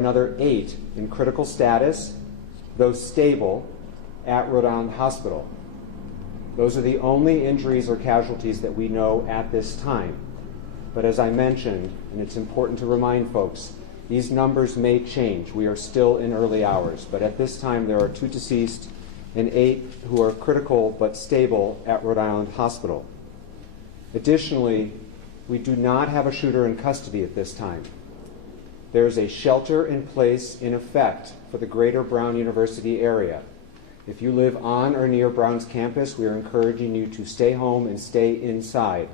Another 8 in critical status, though stable, at Rhode Island Hospital. Those are the only injuries or casualties that we know at this time. But as I mentioned, and it's important to remind folks, these numbers may change. We are still in early hours, but at this time there are 2 deceased and 8 who are critical but stable at Rhode Island Hospital. Additionally, we do not have a shooter in custody at this time. There is a shelter in place in effect for the greater Brown University area. If you live on or near Brown's campus, we are encouraging you to stay home and stay inside.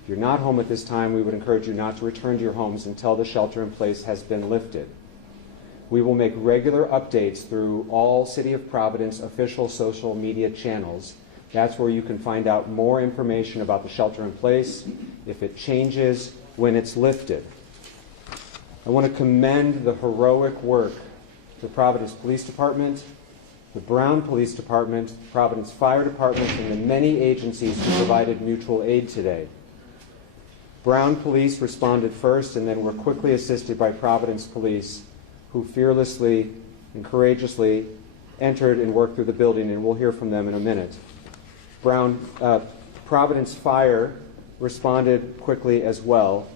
If you're not home at this time, we would encourage you not to return to your homes until the shelter in place has been lifted. We will make regular updates through all City of Providence official social media channels. That's where you can find out more information about the shelter in place, if it changes, when it's lifted. I want to commend the heroic work of the Providence Police Department, the Brown Police Department, Providence Fire Department, and the many agencies who provided mutual aid today. Brown Police responded first and then were quickly assisted by Providence Police, who fearlessly and courageously entered and worked through the building, and we'll hear from them in a minute. Providence Fire responded quickly as well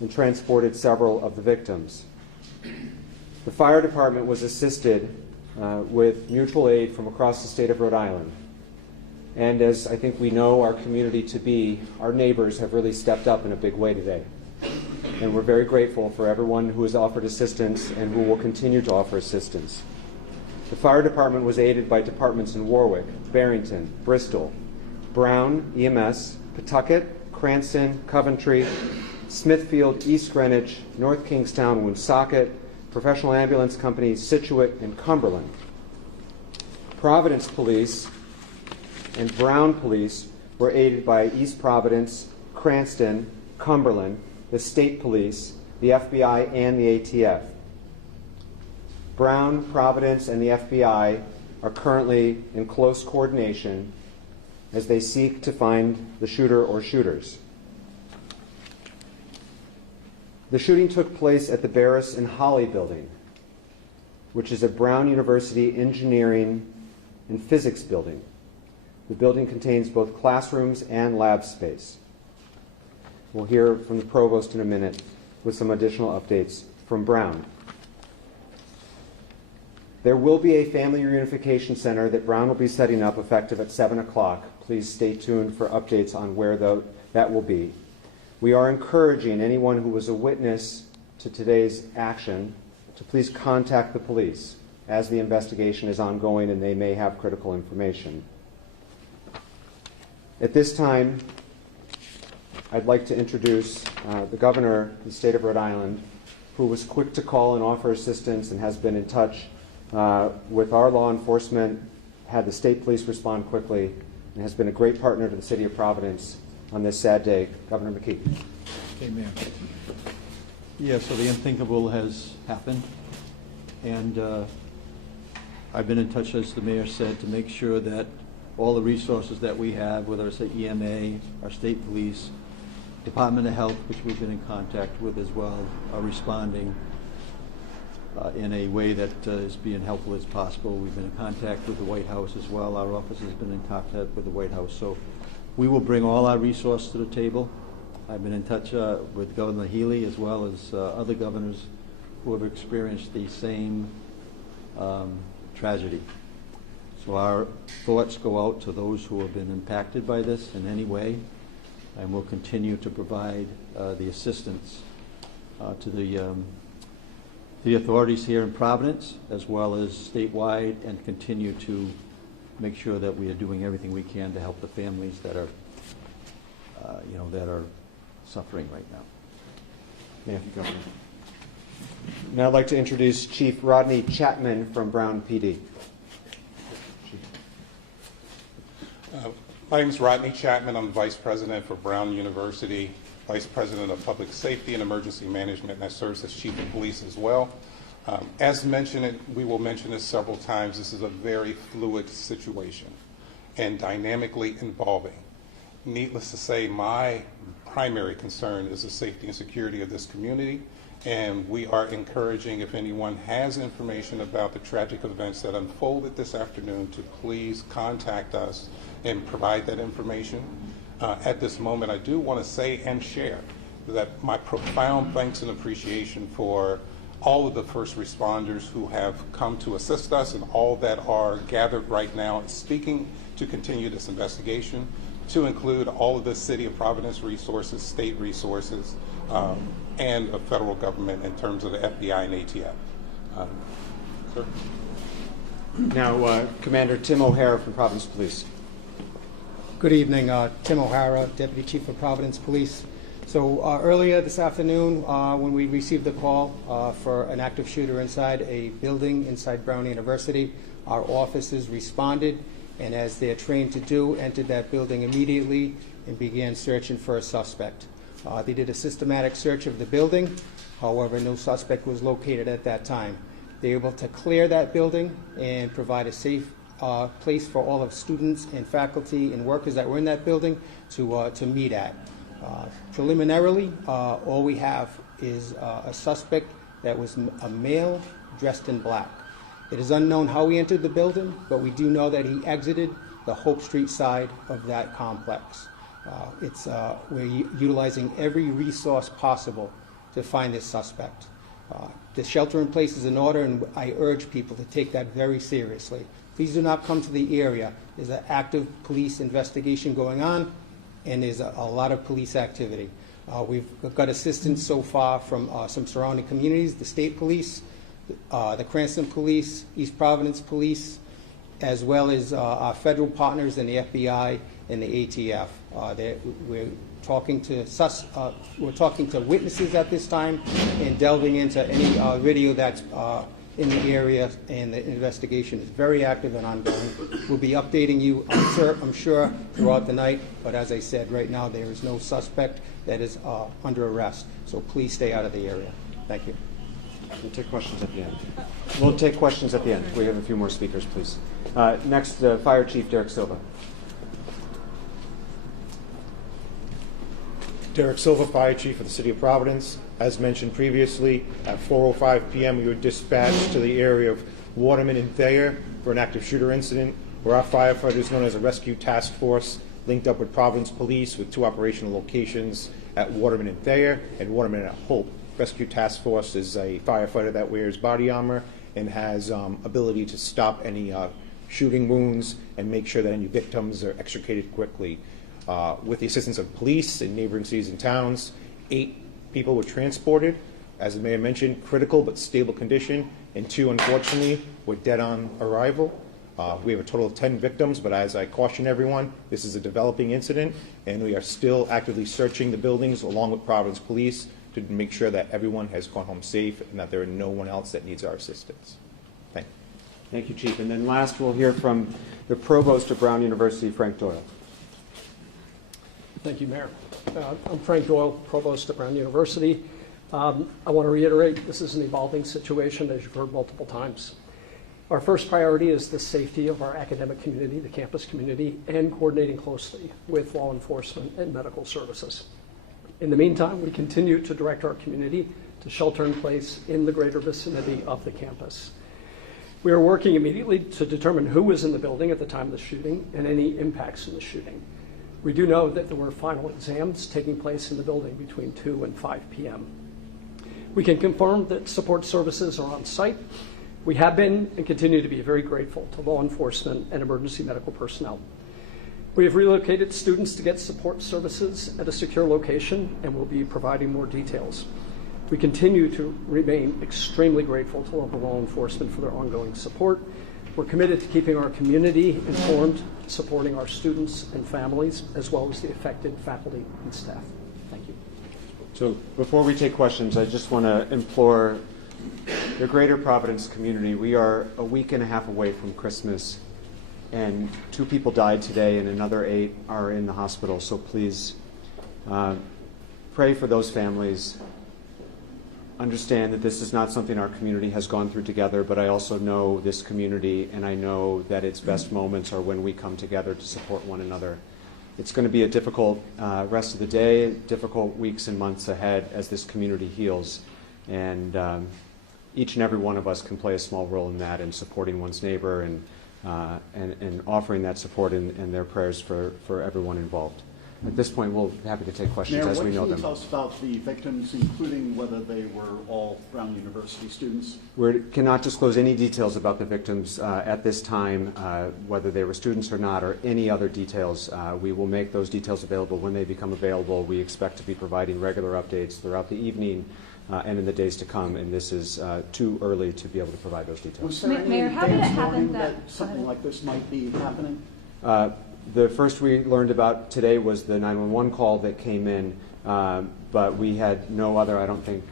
and transported several of the victims. The fire department was assisted with mutual aid from across the state of Rhode Island. And as I think we know our community to be, our neighbors have really stepped up in a big way today. And we're very grateful for everyone who has offered assistance and who will continue to offer assistance. The fire department was aided by departments in Warwick, Barrington, Bristol, Brown, EMS, Pawtucket, Cranston, Coventry, Smithfield, East Greenwich, North Kingstown, Woonsocket, Professional Ambulance Company, Scituate, and Cumberland. Providence Police and Brown Police were aided by East Providence, Cranston, Cumberland, the State Police, the FBI, and the ATF. Brown, Providence, and the FBI are currently in close coordination as they seek to find the shooter or shooters. The shooting took place at the Barris and Holly building, which is a Brown University engineering and physics building. The building contains both classrooms and lab space. We'll hear from the provost in a minute with some additional updates from Brown. There will be a family reunification center that Brown will be setting up effective at 7 o'clock. Please stay tuned for updates on where that will be. We are encouraging anyone who was a witness to today's action to please contact the police as the investigation is ongoing and they may have critical information. At this time, I'd like to introduce the governor of the state of Rhode Island, who was quick to call and offer assistance and has been in touch with our law enforcement, had the state police respond quickly, and has been a great partner to the city of Providence on this sad day. Governor McKee. Amen. Yeah, so the unthinkable has happened, and I've been in touch, as the mayor said, to make sure that all the resources that we have, whether it's the EMA, our state police, Department of Health, which we've been in contact with as well, are responding in a way that is being helpful as possible. We've been in contact with the White House as well. Our office has been in contact with the White House. So we will bring all our resources to the table. I've been in touch with Governor Healy as well as other governors who have experienced the same tragedy. So our thoughts go out to those who have been impacted by this in any way, and we'll continue to provide the assistance to the authorities here in Providence as well as statewide, and continue to make sure that we are doing everything we can to help the families that are that are suffering right now. Thank you, Governor. Now I'd like to introduce Chief Rodney Chapman from Brown PD. My name is Rodney Chapman. I'm the Vice President for Brown University, Vice President of Public Safety and Emergency Management, and I serve as Chief of Police as well. As mentioned, we will mention this several times, this is a very fluid situation and dynamically evolving. Needless to say, my primary concern is the safety and security of this community And we are encouraging, if anyone has information about the tragic events that unfolded this afternoon, to please contact us and provide that information. At this moment, I do want to say and share that my profound thanks and appreciation for all of the first responders who have come to assist us and all that are gathered right now and speaking to continue this investigation, to include all of the City of Providence resources, state resources, and the federal government in terms of the FBI and ATF. Sir? Now, Commander Tim O'Hara from Providence Police. Good evening, Tim O'Hara, Deputy Chief of Providence Police. So earlier this afternoon, when we received the call for an active shooter inside a building inside Brown University, our officers responded, and as they're trained to do, entered that building immediately and began searching for a suspect. They did a systematic search of the building. However, no suspect was located at that time. They were able to clear that building and provide a safe place for all of students and faculty and workers that were in that building to meet at. Preliminarily, all we have is a suspect that was a male dressed in black. It is unknown how he entered the building, but we do know that he exited the Hope Street side of that complex. We're utilizing every resource possible to find this suspect. The shelter in place is in order, and I urge people to take that very seriously. Please do not come to the area. There's an active police investigation going on, and there's a lot of police activity. We've got assistance so far from some surrounding communities, the state police, the Cranston Police, East Providence Police, as well as our federal partners in the FBI and the ATF. We're talking to witnesses at this time and delving into any video that's in the area, and the investigation is very active and ongoing. We'll be updating you, I'm sure, throughout the night, but as I said, right now there is no suspect that is under arrest, so please stay out of the area. Thank you. We'll take questions at the end. We'll take questions at the end. We have a few more speakers, please. Next, Fire Chief Derek Silva. Derek Silva, Fire Chief of the City of Providence. As mentioned previously, at 4:05 p.m. we were dispatched to the area of Waterman and Thayer for an active shooter incident where our firefighters, known as a rescue task force, linked up with Providence Police with two operational locations at Waterman and Thayer and Waterman at Hope. Rescue Task Force is a firefighter that wears body armor and has ability to stop any shooting wounds and make sure that any victims are extricated quickly. With the assistance of police in neighboring cities and towns, 8 people were transported. As the mayor mentioned, critical but stable condition, and 2, unfortunately, were dead on arrival. We have a total of 10 victims, but as I caution everyone, this is a developing incident, and we are still actively searching the buildings along with Providence Police to make sure that everyone has gone home safe and that there are no one else that needs our assistance. Thank you. Thank you, Chief. And then last, we'll hear from the Provost of Brown University, Frank Doyle. Thank you, Mayor. I'm Frank Doyle, Provost at Brown University. I want to reiterate, this is an evolving situation, as you've heard multiple times. Our first priority is the safety of our academic community, the campus community, and coordinating closely with law enforcement and medical services. In the meantime, we continue to direct our community to shelter in place in the greater vicinity of the campus. We are working immediately to determine who was in the building at the time of the shooting and any impacts in the shooting. We do know that there were final exams taking place in the building between 2 and 5 p.m. We can confirm that support services are on site. We have been and continue to be very grateful to law enforcement and emergency medical personnel. We have relocated students to get support services at a secure location and will be providing more details. We continue to remain extremely grateful to local law enforcement for their ongoing support. We're committed to keeping our community informed, supporting our students and families, as well as the affected faculty and staff. Thank you. So before we take questions, I just want to implore the greater Providence community. We are a week and a half away from Christmas, and 2 people died today and another 8 are in the hospital. So please pray for those families. Understand that this is not something our community has gone through together, but I also know this community, and I know that its best moments are when we come together to support one another. It's going to be a difficult rest of the day, difficult weeks and months ahead as this community heals. And each and every one of us can play a small role in that, in supporting one's neighbor and offering that support in their prayers for everyone involved. At this point, we'll be happy to take questions Mayor, as we know what can them. you tell us about the victims, including whether they were all Brown University students? We cannot disclose any details about the victims at this time, whether they were students or not, or any other details. We will make those details available when they become available. We expect to be providing regular updates throughout the evening and in the days to come, and this is too early to be able to provide those details. Was there any Mayor, how did it advance happen warning that- something like this might be happening? The first we learned about today was the 911 call that came in, but we had no other, I don't think,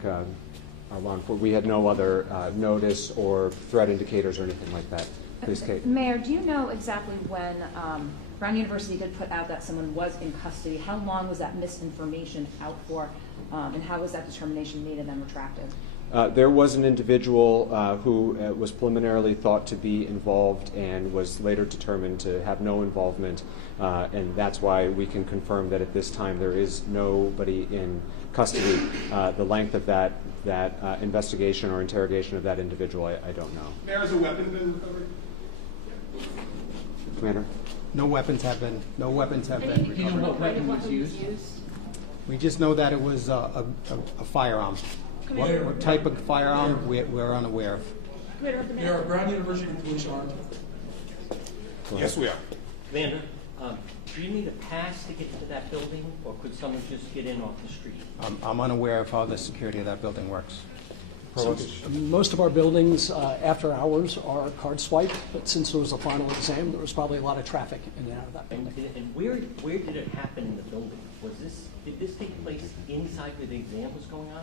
we had no other notice or threat indicators or anything like that. Please, Kate. Mayor, do you know exactly when Brown University did put out that someone was in custody? How long was that misinformation out for, and how was that determination made and then retracted? There was an individual who was preliminarily thought to be involved and was later determined to have no involvement, and that's why we can confirm that at this time there is nobody in custody. The length of that investigation or interrogation of that individual, I don't know. Mayor, has a weapon been recovered? Commander? No weapons have been recovered. Do you know what weapon was used? We just know that it was a firearm. What type of firearm, we're unaware of. Mayor, are Brown University police armed? Yes, we are. Commander, do you need a pass to get into that building, or could someone just get in off the street? I'm unaware of how the security of that building works. Most of our buildings after hours are card swiped, but since there was a final exam, there was probably a lot of traffic in and out of that building. And where did it happen in the building? Did this take place inside where the exam was going on?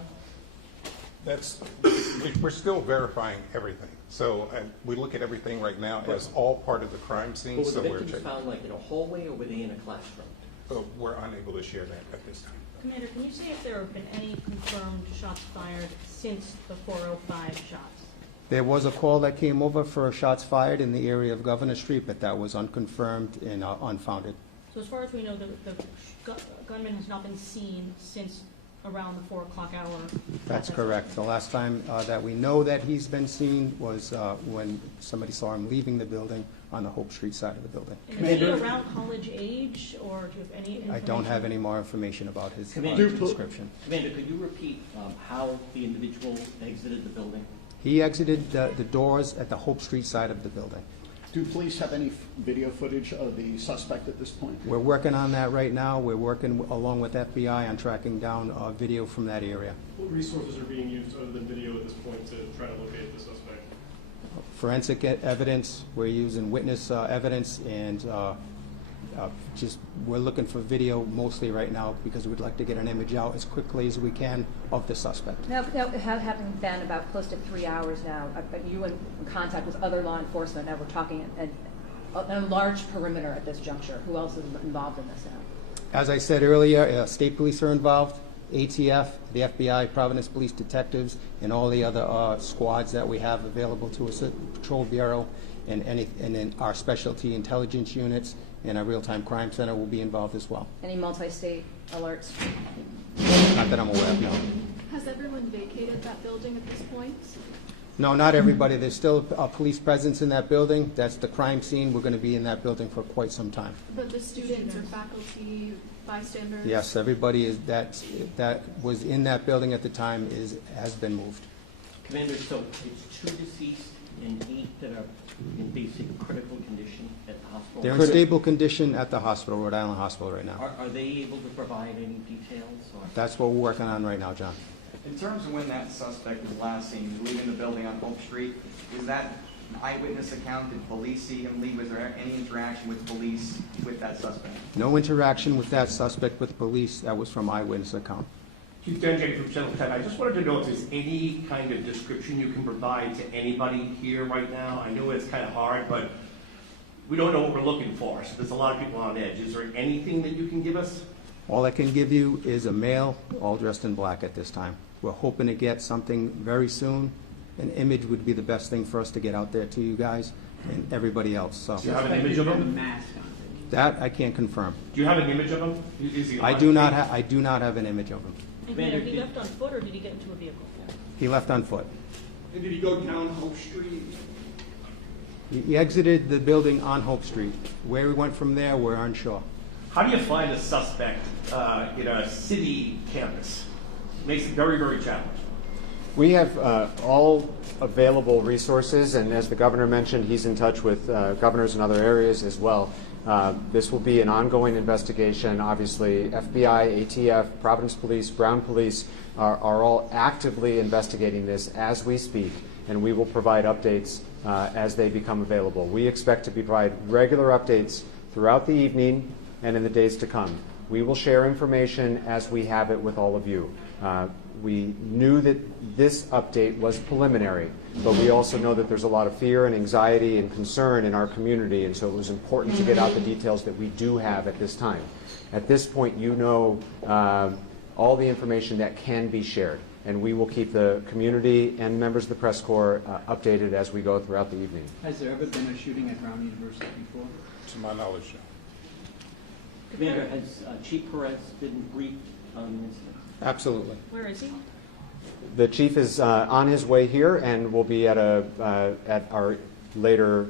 We're still verifying everything. So we look at everything right now as all part of the crime scene. But were So the we're victims checking. found like in a hallway, or were they in a classroom? We're unable to share that at this time. Commander, can you say if there have been any confirmed shots fired since the 405 shots? There was a call that came over for shots fired in the area of Governor Street, but that was unconfirmed and unfounded. So as far as we know, the gunman has not been seen since around the 4 o'clock hour? That's correct. The last time that we know that he's been seen was when somebody saw him leaving the building on the Hope Street side of the building. And is he around college age, or do you have any information? I don't have any more information about his Commander, description. Commander, could you repeat how the individual exited the building? He exited the doors at the Hope Street side of the building. Do police have any video footage of the suspect at this point? We're working on that right now. We're working along with FBI on tracking down video from that area. What resources are being used other than video at this point to try to locate the suspect? Forensic evidence, we're using witness evidence, and we're looking for video mostly right now because we'd like to get an image out as quickly as we can of the suspect. Now, having been about close to 3 hours now, you in contact with other law enforcement, now we're talking a large perimeter at this juncture. Who else is involved in this now? As I said earlier, state police are involved, ATF, the FBI, Providence Police Detectives, and all the other squads that we have available to us, Patrol Bureau, and then our specialty intelligence units and our real-time crime center will be involved as well. Any multi-state alerts? Not that I'm aware of, no. Has everyone vacated that building at this point? No, not everybody. There's still a police presence in that building. That's the crime scene. We're going to be in that building for quite some time. But the students or faculty, bystanders? Yes, everybody that was in that building at the time has been moved. Commander, so it's 2 deceased and 8 that are in basic critical condition at the hospital? They're in stable condition at the hospital, Rhode Island Hospital right now. Are they able to provide any details? Or? That's what we're working on right now, John. In terms of when that suspect was last seen leaving the building on Hope Street, is that an eyewitness account? Did police see him leave? Was there any interaction with police with that suspect? No interaction with that suspect with police. That was from eyewitness account. Chief Denjay from Channel 10. I just wanted to know if there's any kind of description you can provide to anybody here right now. I know it's kind of hard, but we don't know what we're looking for. So there's a lot of people on edge. Is there anything that you can give us? All I can give you is a male, all dressed in black at this time. We're hoping to get something very soon. An image would be the best thing for us to get out there to you guys and everybody else. So Do you have an image of him? that I can't confirm. Do you have an image of him? Is he I do not have an image of him. And Commander, he left on foot, or did he get into a vehicle? He left on foot. And did he go down Hope Street? He exited the building on Hope Street. Where he went from there, we're unsure. How do you find a suspect in a city campus? Makes it very, very challenging. We have all available resources, and as the governor mentioned, he's in touch with governors in other areas as well. This will be an ongoing investigation. Obviously, FBI, ATF, Providence Police, Brown Police are all actively investigating this as we speak, and we will provide updates as they become available. We expect to provide regular updates throughout the evening and in the days to come. We will share information as we have it with all of you. We knew that this update was preliminary, but we also know that there's a lot of fear and anxiety and concern in our community, and so it was important to get out the details that we do have at this time. At this point, you know all the information that can be shared, and we will keep the community and members of the press corps updated as we go throughout the evening. Has there ever been a shooting at Brown University before? To my knowledge, no. Commander, has Chief Perez been briefed on the incident? Absolutely. Where is he? The chief is on his way here and will be at our later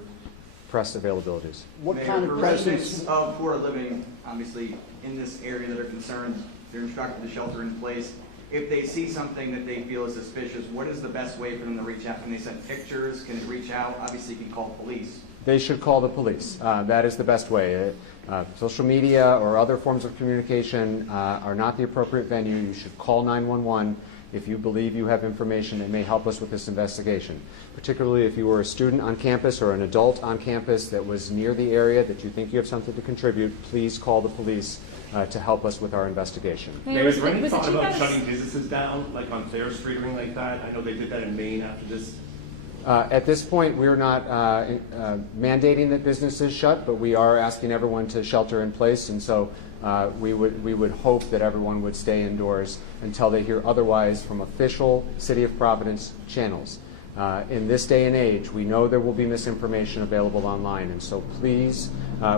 press availabilities. What Mayor, kind of for presence? residents who are living, obviously, in this area that are concerned, they're instructed to shelter in place. If they see something that they feel is suspicious, what is the best way for them to reach out? Can they send pictures? Can they reach out? Obviously, you can call police. They should call the police. That is the best way. Social media or other forms of communication are not the appropriate venue. You should call 911 if you believe you have information that may help us with this investigation. Particularly if you were a student on campus or an adult on campus that was near the area that you think you have something to contribute, please call the police to help us with our investigation. Mayor, is there any thought about shutting businesses down, like on Fair Street or anything like that? I know they did that in Maine after this. At this point, we're not mandating that businesses shut, but we are asking everyone to shelter in place, and so we would hope that everyone would stay indoors until they hear otherwise from official City of Providence channels. In this day and age, we know there will be misinformation available online, and so please,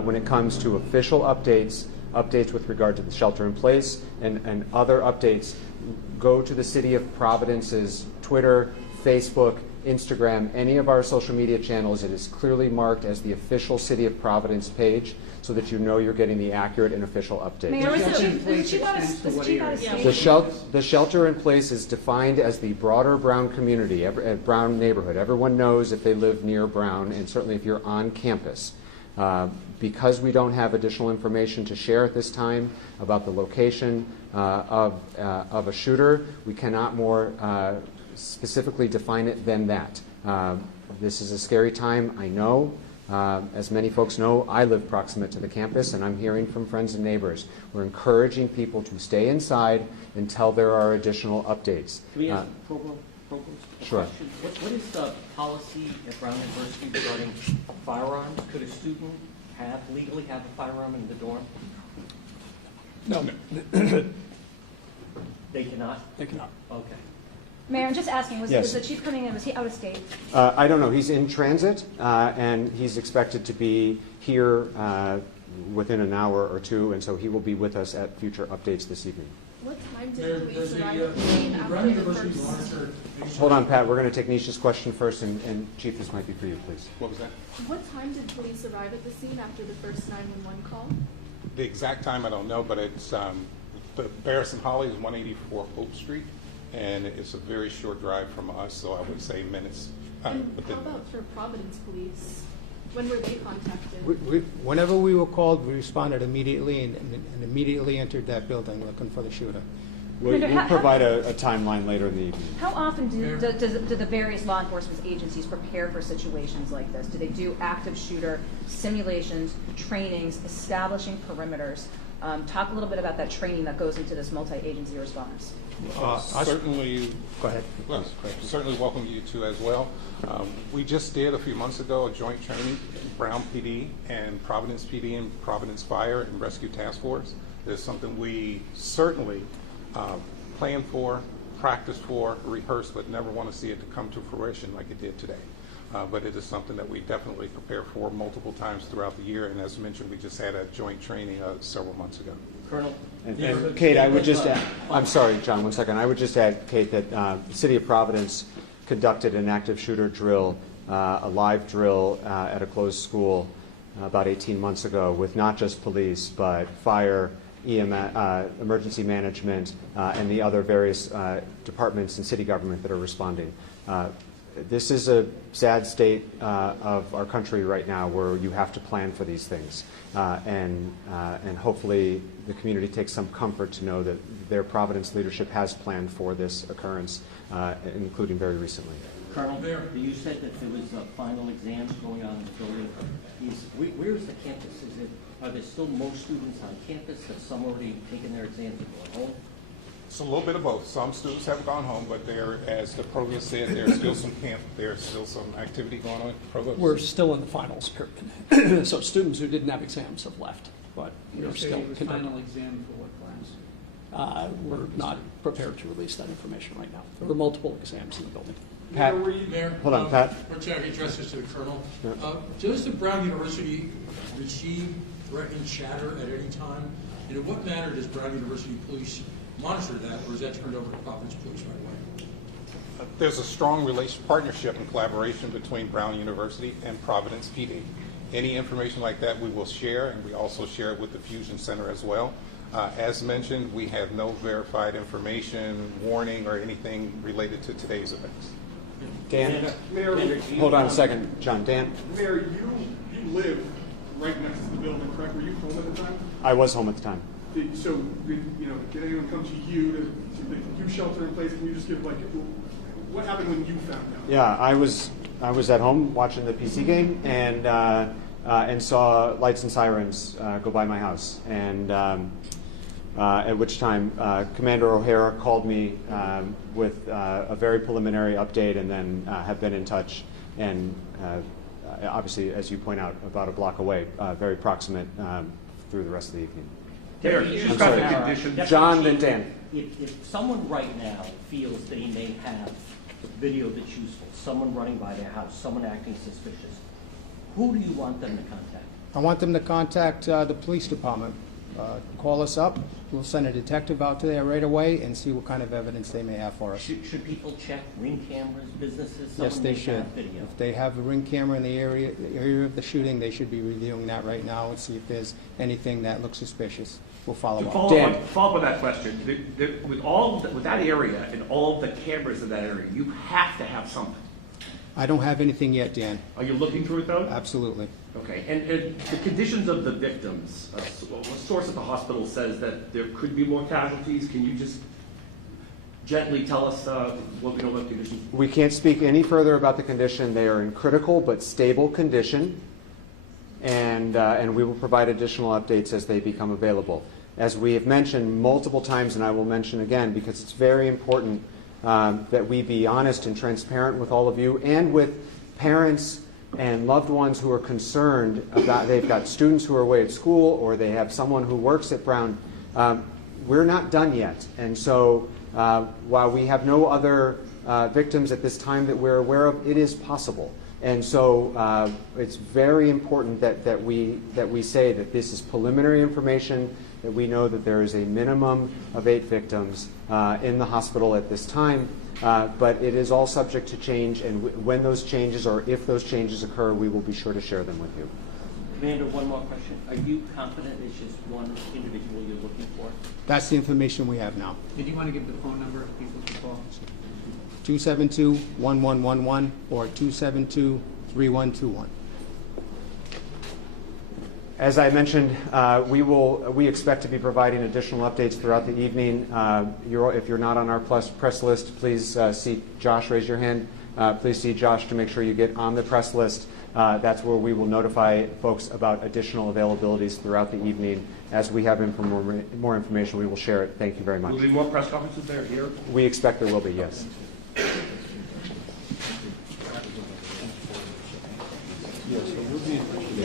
when it comes to official updates with regard to the shelter in place and other updates, go to the City of Providence's Twitter, Facebook, Instagram, any of our social media channels. It is clearly marked as the official City of Providence page so that you know you're getting the accurate and official update. Mayor, The shelter in place is defined as the broader Brown community, Brown neighborhood. Everyone knows if they live near Brown, and certainly if you're on campus. Because we don't have additional information to share at this time about the location of a shooter, we cannot more specifically define it than that. This is a scary time, I know. As many folks know, I live proximate to the campus, and I'm hearing from friends and neighbors. We're encouraging people to stay inside until there are additional updates. Can we ask Provost a Sure. question? What is the policy at Brown University regarding firearms? Could a student legally have a firearm in the dorm? No. They cannot? They cannot. Okay. Mayor, I'm just asking, was Yes. the chief coming in, was he out of state? I don't know. He's in transit, and he's expected to be here within an hour or two, and so he will be with us at future updates this evening. What time did police arrive at the scene after the first? Hold on, Pat. We're going to take Nisha's question first, and Chief, this might be for you, please. What was that? What time did police arrive at the scene after the first 911 call? The exact time I don't know, but it's the Barris and Holly is 184 Hope Street, and it's a very short drive from us, so I would say minutes. And how about for Providence Police? When were they contacted? Whenever we were called, we responded immediately and immediately entered that building looking for the shooter. We'll provide a timeline later in the evening. How often do the various law enforcement agencies prepare for situations like this? Do they do active shooter simulations, trainings, establishing perimeters? Talk a little bit about that training that goes into this multi-agency response. Certainly. Go ahead. Well, certainly welcome you to as well. We just did a few months ago a joint training, Brown PD and Providence PD and Providence Fire and Rescue Task Force. It's something we certainly plan for, practice for, rehearse, but never want to see it to come to fruition like it did today. But it is something that we definitely prepare for multiple times throughout the year. And as mentioned, we just had a joint training several months ago. Colonel? And Kate, I would just add, I'm sorry, John, one second. I would just add, Kate, that the City of Providence conducted an active shooter drill, a live drill at a closed school about 18 months ago with not just police, but fire, EMS, emergency management, and the other various departments in city government that are responding. This is a sad state of our country right now where you have to plan for these things. And hopefully the community takes some comfort to know that their Providence leadership has planned for this occurrence, including very recently. Colonel, you said that there was final exams going on in the building. Where is the campus? Are there still most students on campus? Have some already taken their exams and gone home? It's a little bit of both. Some students have gone home, but as the provost said, there's still some activity going on. Provost? We're still in the finals period. So students who didn't have exams have left, but we're still conducting. Final exam for what class? We're not prepared to release that information right now. There were multiple exams in the building. Pat, Mayor, hold on, Pat. Or Chair, I address this to the Colonel. Yeah. Does the Brown University receive threatening chatter at any time? And in what manner does Brown University Police monitor that, or is that turned over to Providence Police right away? There's a strong partnership and collaboration between Brown University and Providence PD. Any information like that we will share, and we also share it with the Fusion Center as well. As mentioned, we have no verified information, warning, or anything related to today's events. Dan? Mayor, Hold on a second, John. Dan? Mayor, you live right next to the building, correct? Were you home at the time? I was home at the time. So, did anyone come to you to you shelter in place? Can you just give what happened when you found out? Yeah, I was at home watching the PC game and saw lights and sirens go by my house, and at which time Commander O'Hara called me with a very preliminary update, and then have been in touch, and obviously, as you point out, about a block away, very proximate through the rest of the evening. There, you just got the condition. John, then Dan. If someone right now feels they may have video that's useful, someone running by their house, someone acting suspicious, who do you want them to contact? I want them to contact the police department. Call us up. We'll send a detective out to there right away and see what kind of evidence they may have for us. Should people check ring cameras, businesses? Yes, they should. Video. If they have a ring camera in the area of the shooting, they should be reviewing that right now and see if there's anything that looks suspicious. We'll follow up. Follow up on that question. With that area and all the cameras in that area, you have to have something. I don't have anything yet, Dan. Are you looking through it though? Absolutely. Okay, and the conditions of the victims, a source at the hospital says that there could be more casualties. Can you just gently tell us what we know about the conditions? We can't speak any further about the condition. They are in critical but stable condition, and we will provide additional updates as they become available. As we have mentioned multiple times, and I will mention again because it's very important that we be honest and transparent with all of you and with parents and loved ones who are concerned about they've got students who are away at school or they have someone who works at Brown. We're not done yet, and so while we have no other victims at this time that we're aware of, it is possible. And so it's very important that we say that this is preliminary information, that we know that there is a minimum of 8 victims in the hospital at this time. But it is all subject to change, and when those changes or if those changes occur, we will be sure to share them with you. Commander, one more question. Are you confident it's just one individual you're looking for? That's the information we have now. Did you want to give the phone number of people to call? 272-1111 or 272-3121. As I mentioned, we expect to be providing additional updates throughout the evening. If you're not on our press list, please see Josh. Raise your hand. Please see Josh to make sure you get on the press list. That's where we will notify folks about additional availabilities throughout the evening. As we have more information, we will share it. Thank you very much. Will there be more press conferences there here? We expect there will be, yes. Yes, so we'll be in touch with you.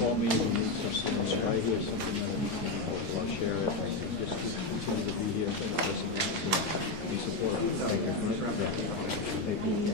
Call me when you need something. If I hear something that I need to know, I'll share it. Just continue to be here for the person to be supportive. Thank you. Thank you.